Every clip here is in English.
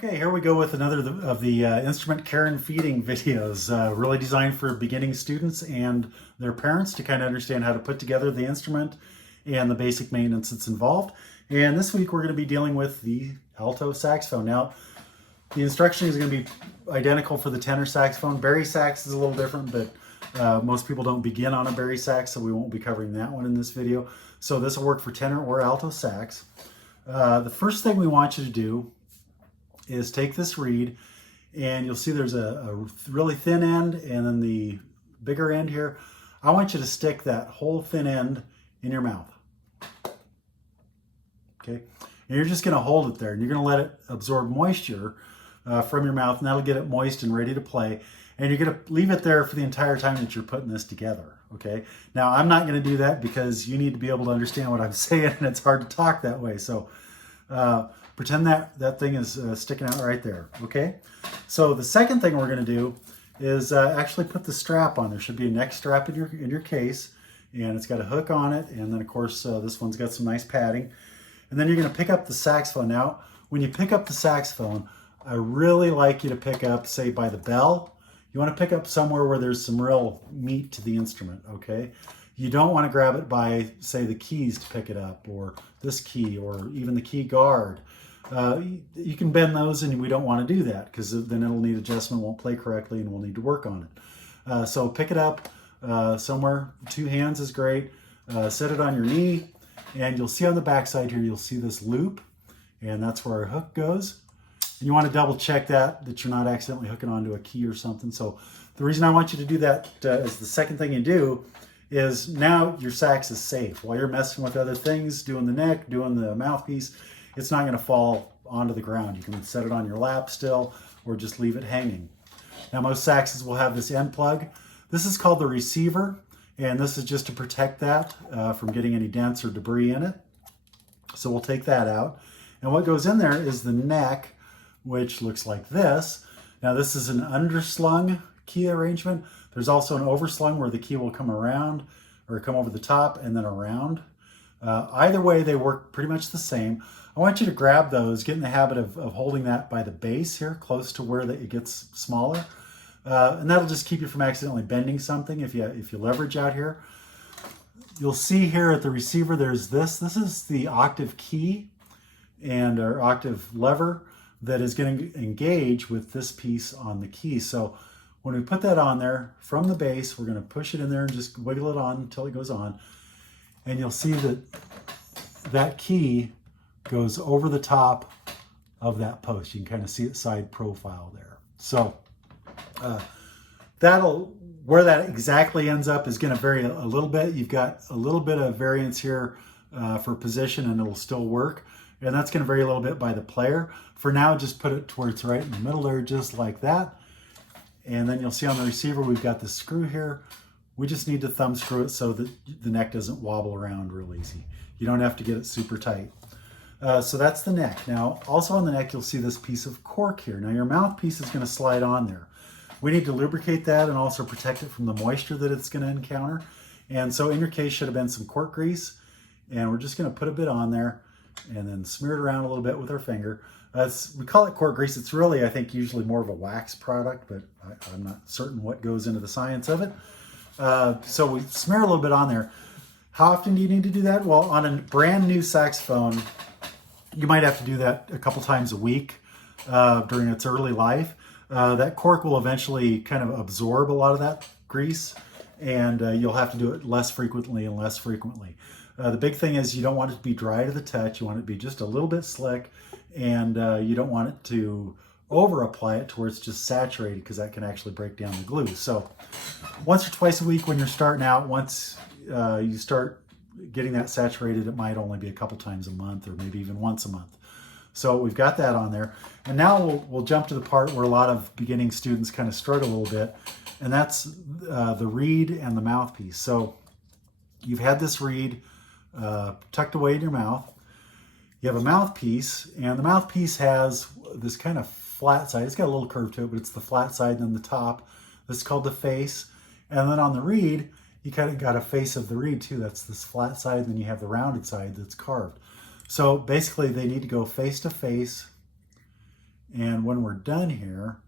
Okay, here we go with another of the instrument care and feeding videos, really designed for beginning students and their parents to kind of understand how to put together the instrument and the basic maintenance that's involved. And this week we're going to be dealing with the alto saxophone. Now, the instruction is going to be identical for the tenor saxophone. Barry sax is a little different, but most people don't begin on a barry sax, so we won't be covering that one in this video. So this will work for tenor or alto sax. The first thing we want you to do is take this reed, and you'll see there's a really thin end and then the bigger end here. I want you to stick that whole thin end in your mouth. Okay, and you're just going to hold it there, and you're going to let it absorb moisture from your mouth, and that'll get it moist and ready to play. And you're going to leave it there for the entire time that you're putting this together. Okay, now I'm not going to do that because you need to be able to understand what I'm saying, and it's hard to talk that way. So pretend that thing is sticking out right there, okay? So the second thing we're gonna do is actually put the strap on. There should be a neck strap in your case, and it's got a hook on it, and then of course this one's got some nice padding. And then you're gonna pick up the saxophone. Now, when you pick up the saxophone, I really like you to pick up, say, by the bell. You wanna pick up somewhere where there's some real meat to the instrument, okay? You don't wanna grab it by, say, the keys to pick it up, or this key, or even the key guard. You can bend those, and we don't want to do that because then it'll need adjustment, won't play correctly, and we'll need to work on it. So pick it up somewhere. Two hands is great. Set it on your knee, and you'll see on the back side here, you'll see this loop, and that's where our hook goes. And you want to double check that you're not accidentally hooking onto a key or something. So the reason I want you to do that is the second thing you do is now your sax is safe. While you're messing with other things, doing the neck, doing the mouthpiece, it's not going to fall onto the ground. You can set it on your lap still, or just leave it hanging. Now, most saxes will have this end plug. This is called the receiver, and this is just to protect that from getting any dents or debris in it. So we'll take that out. And what goes in there is the neck, which looks like this. Now, this is an underslung key arrangement. There's also an overslung where the key will come around, or come over the top and then around. Either way, they work pretty much the same. I want you to grab those, get in the habit of holding that by the base here, close to where it gets smaller. And that'll just keep you from accidentally bending something if you leverage out here. You'll see here at the receiver, there's this. This is the octave key and our octave lever that is going to engage with this piece on the key. So when we put that on there from the base, we're going to push it in there and just wiggle it on until it goes on. And you'll see that key goes over the top of that post. You can kind of see it side profile there. So where that exactly ends up is going to vary a little bit. You've got a little bit of variance here for position, and it'll still work. And that's going to vary a little bit by the player. For now, just put it to where it's right in the middle there, just like that. And then you'll see on the receiver, we've got the screw here. We just need to thumb screw it so that the neck doesn't wobble around real easy. You don't have to get it super tight. So that's the neck. Now, also on the neck, you'll see this piece of cork here. Now, your mouthpiece is going to slide on there. We need to lubricate that and also protect it from the moisture that it's going to encounter. And so in your case should have been some cork grease. And we're just going to put a bit on there and then smear it around a little bit with our finger. We call it cork grease. It's really, I think, usually more of a wax product, but I'm not certain what goes into the science of it. So we smear a little bit on there. How often do you need to do that? Well, on a brand new saxophone, you might have to do that a couple times a week during its early life. That cork will eventually kind of absorb a lot of that grease, and you'll have to do it less frequently and less frequently. The big thing is you don't want it to be dry to the touch. You want it to be just a little bit slick, and you don't want it to over apply it to where it's just saturated, because that can actually break down the glue. So once or twice a week when you're starting out, once you start getting that saturated, it might only be a couple times a month or maybe even once a month. So we've got that on there. And now we'll jump to the part where a lot of beginning students kind of struggle a little bit, and that's the reed and the mouthpiece. So you've had this reed tucked away in your mouth. You have a mouthpiece, and the mouthpiece has this kind of flat side. It's got a little curve to it, but it's the flat side and then the top. This is called the face. And then on the reed, you kind of got a face of the reed too. That's this flat side, and then you have the rounded side that's carved. So basically they need to go face to face And when we're done here,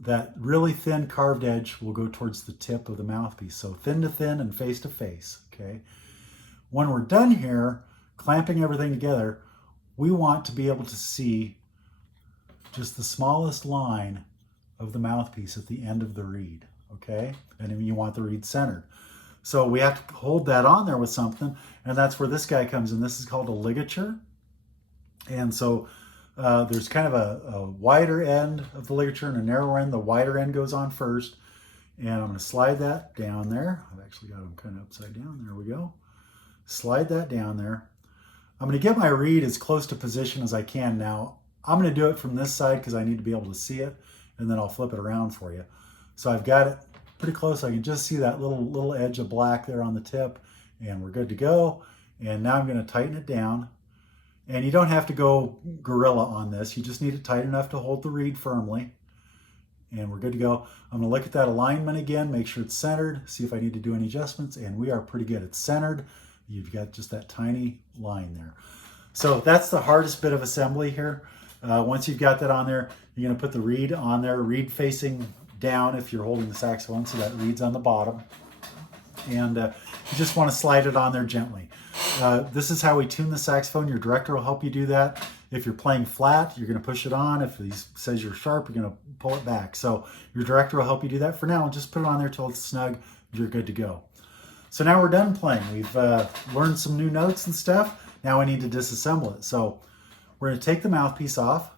that really thin carved edge will go towards the tip of the mouthpiece. So thin to thin and face to face, okay? When we're done here, clamping everything together, we want to be able to see just the smallest line of the mouthpiece at the end of the reed, okay? And you want the reed centered. So we have to hold that on there with something, and that's where this guy comes in. This is called a ligature. And so there's kind of a wider end of the ligature and a narrower end. The wider end goes on first. And I'm going to slide that down there. I've actually got them kind of upside down. There we go. Slide that down there. I'm going to get my reed as close to position as I can now. I'm going to do it from this side because I need to be able to see it, and then I'll flip it around for you. So I've got it pretty close. I can just see that little edge of black there on the tip, and we're good to go. And now I'm going to tighten it down. And you don't have to go gorilla on this. You just need it tight enough to hold the reed firmly. And we're good to go. I'm going to look at that alignment again, make sure it's centered, see if I need to do any adjustments, and we are pretty good. It's centered. You've got just that tiny line there. So that's the hardest bit of assembly here. Once you've got that on there, you're going to put the reed on there, reed facing down if you're holding the saxophone, so that reed's on the bottom. And you just want to slide it on there gently. This is how we tune the saxophone. Your director will help you do that. If you're playing flat, you're going to push it on. If he says you're sharp, you're going to pull it back. So your director will help you do that. For now, just put it on there till it's snug. You're good to go. So now we're done playing. We've learned some new notes and stuff. Now we need to disassemble it. So we're going to take the mouthpiece off,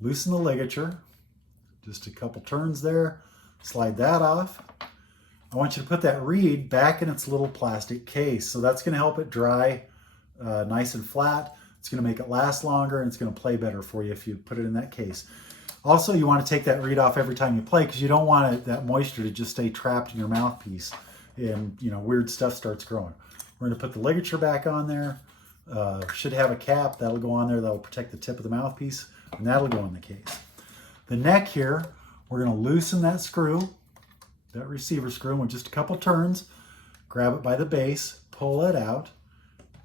loosen the ligature, just a couple turns there, slide that off. I want you to put that reed back in its little plastic case. So that's going to help it dry nice and flat. It's going to make it last longer, and it's going to play better for you if you put it in that case. Also, you want to take that reed off every time you play because you don't want that moisture to just stay trapped in your mouthpiece and weird stuff starts growing. We're going to put the ligature back on there. Should have a cap. That'll go on there. That'll protect the tip of the mouthpiece, and that'll go in the case. The neck here, we're going to loosen that screw, that receiver screw, with just a couple turns. Grab it by the base, pull it out,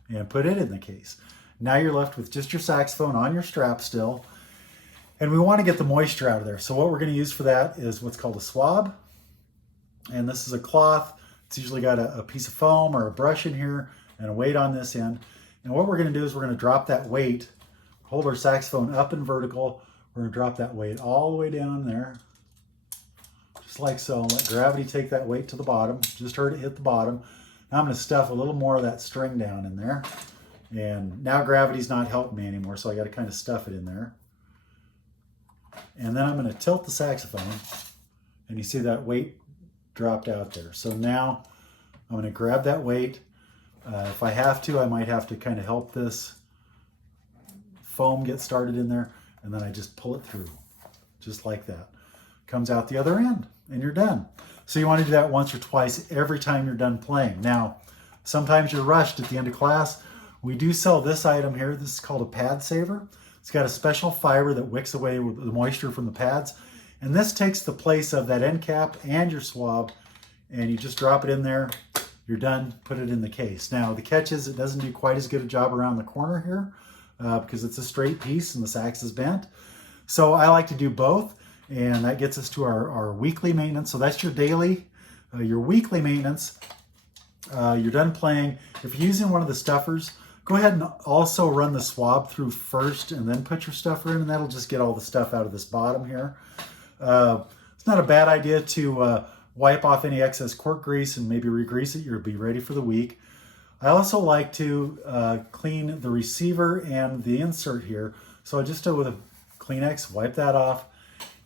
and put it in the case. Now you're left with just your saxophone on your strap still, and we want to get the moisture out of there. So what we're going to use for that is what's called a swab, and this is a cloth. It's usually got a piece of foam or a brush in here and a weight on this end. And what we're going to do is we're going to drop that weight, hold our saxophone up and vertical. We're going to drop that weight all the way down there, just like so. Let gravity take that weight to the bottom. Just heard it hit the bottom. Now I'm going to stuff a little more of that string down in there. And now gravity's not helping me anymore, so I got to kind of stuff it in there. And then I'm going to tilt the saxophone, and you see that weight dropped out there. So now I'm going to grab that weight. If I have to, I might have to kind of help this foam get started in there, and then I just pull it through, just like that. Comes out the other end, and you're done. So you want to do that once or twice every time you're done playing. Now, sometimes you're rushed at the end of class. We do sell this item here. This is called a pad saver. It's got a special fiber that wicks away with the moisture from the pads. And this takes the place of that end cap and your swab, and you just drop it in there. You're done, put it in the case. Now, the catch is it doesn't do quite as good a job around the corner here because it's a straight piece and the sax is bent. So I like to do both, and that gets us to our weekly maintenance. So that's your daily, your weekly maintenance. You're done playing. If you're using one of the stuffers, go ahead and also run the swab through first and then put your stuffer in, and that'll just get all the stuff out of this bottom here. It's not a bad idea to wipe off any excess cork grease and maybe re-grease it. You'll be ready for the week. I also like to clean the receiver and the insert here. So I just do with a Kleenex, wipe that off.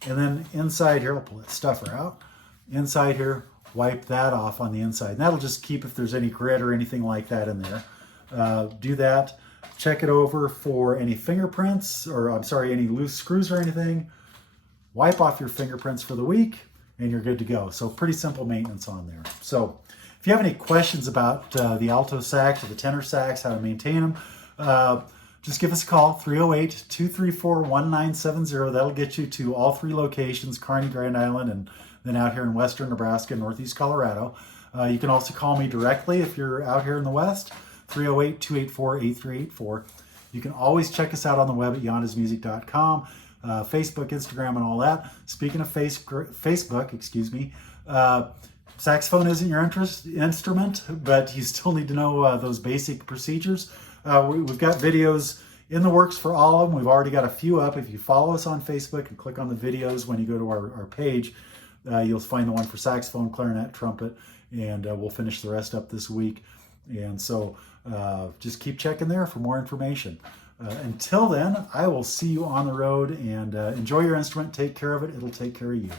And then inside here, I'll pull that stuffer out. Inside here, wipe that off on the inside. And that'll just keep if there's any grit or anything like that in there. Do that. Check it over for any fingerprints, or I'm sorry, any loose screws or anything. Wipe off your fingerprints for the week, and you're good to go. So pretty simple maintenance on there. So if you have any questions about the alto sax or the tenor sax, how to maintain them, just give us a call, 308-234-1970. That'll get you to all three locations, Kearney, Grand Island, and then out here in western Nebraska, northeast Colorado. You can also call me directly if you're out here in the west, 308-284-8384. You can always check us out on the web at yondasmusic.com. Facebook, Instagram, and all that. Speaking of Facebook, excuse me, saxophone isn't your instrument, but you still need to know those basic procedures. We've got videos in the works for all of them. We've already got a few up. If you follow us on Facebook and click on the videos when you go to our page, you'll find the one for saxophone, clarinet, trumpet, and we'll finish the rest up this week. And so just keep checking there for more information. Until then, I will see you on the road, and enjoy your instrument. Take care of it. It'll take care of you.